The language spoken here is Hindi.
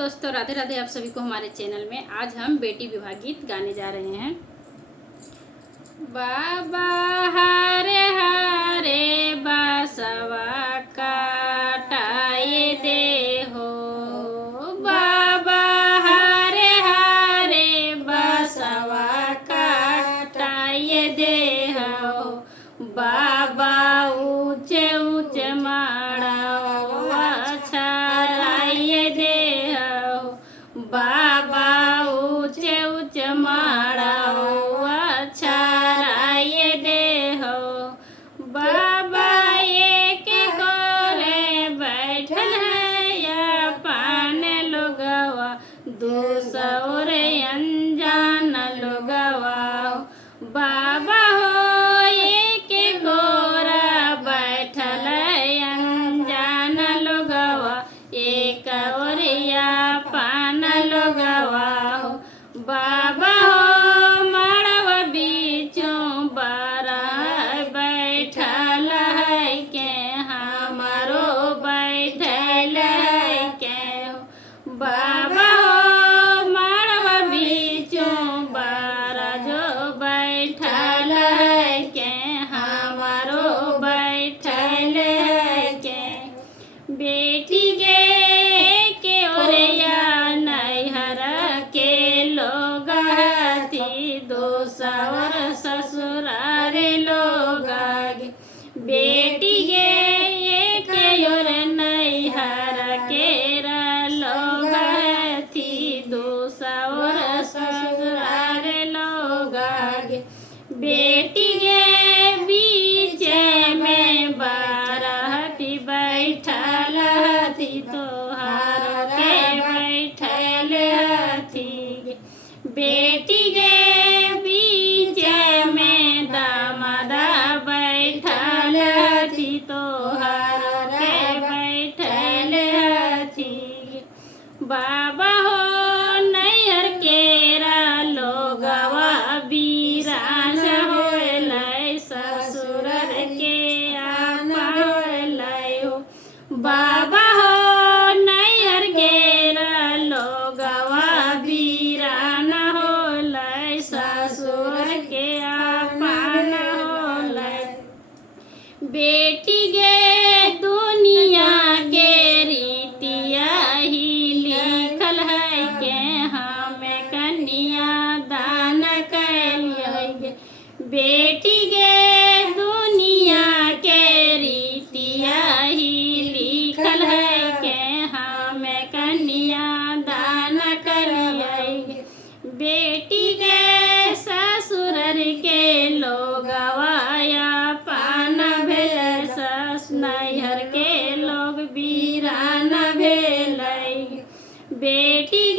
दोस्तों, राधे राधे आप सभी को हमारे चैनल में। आज हम बेटी विवाह गीत गाने जा रहे हैं। बाबा हरे हरे बासवा काटाए दे हो, बाबा हरे हरे बासवा काटाए दे हो, बाबा ऊंचे ऊंचे माड़ावा छाराए दे हो, बाबा ऊंचे ऊंचे माड़ावा छाराए दे हो, बाबा एक गोरे बैठल है या पान लोगवा, दूसर अनजान लोगवा, बाबा हो एक गोरा बैठल अनजान लोगवा, एक ओरिया पान लोगवा, बाबा हो मड़वा बीचों बारा बैठल है के हमारो बैठल है के, बाबा हो मड़वा बीचों बारा जो बैठल है के हमारो बैठल है के, बेटी के ओरिया नैहर के लोग हथी, दोसर ससुरार लोग आगे, बेटी के ओर नैहर के लोग हथी, दोसर ससुरार लोग आगे, बेटी के बीच में बारहती बैठल हथी, तोहार के बैठल हथी, बेटी के बीच में दामादा बैठल हथी, तोहार के बैठल हथी, बाबा हो नैहर केरा लोगवा बीरान होलै, ससुरर के आपा होलै हो, बाबा हो नैहर केरा लोगवा बीरान होलै, ससुर के आपन होलै, बेटी गे दुनिया के रीतिया ही लिखल है के हमें कन्या दान कैलिए, बेटी गे दुनिया के रीतिया ही लिखल है के हमें कन्या दान कैलिए, बेटी के ससुरर के लोगवाया पान भेल, सस नैहर के लोग बीरान भेलै, बेटी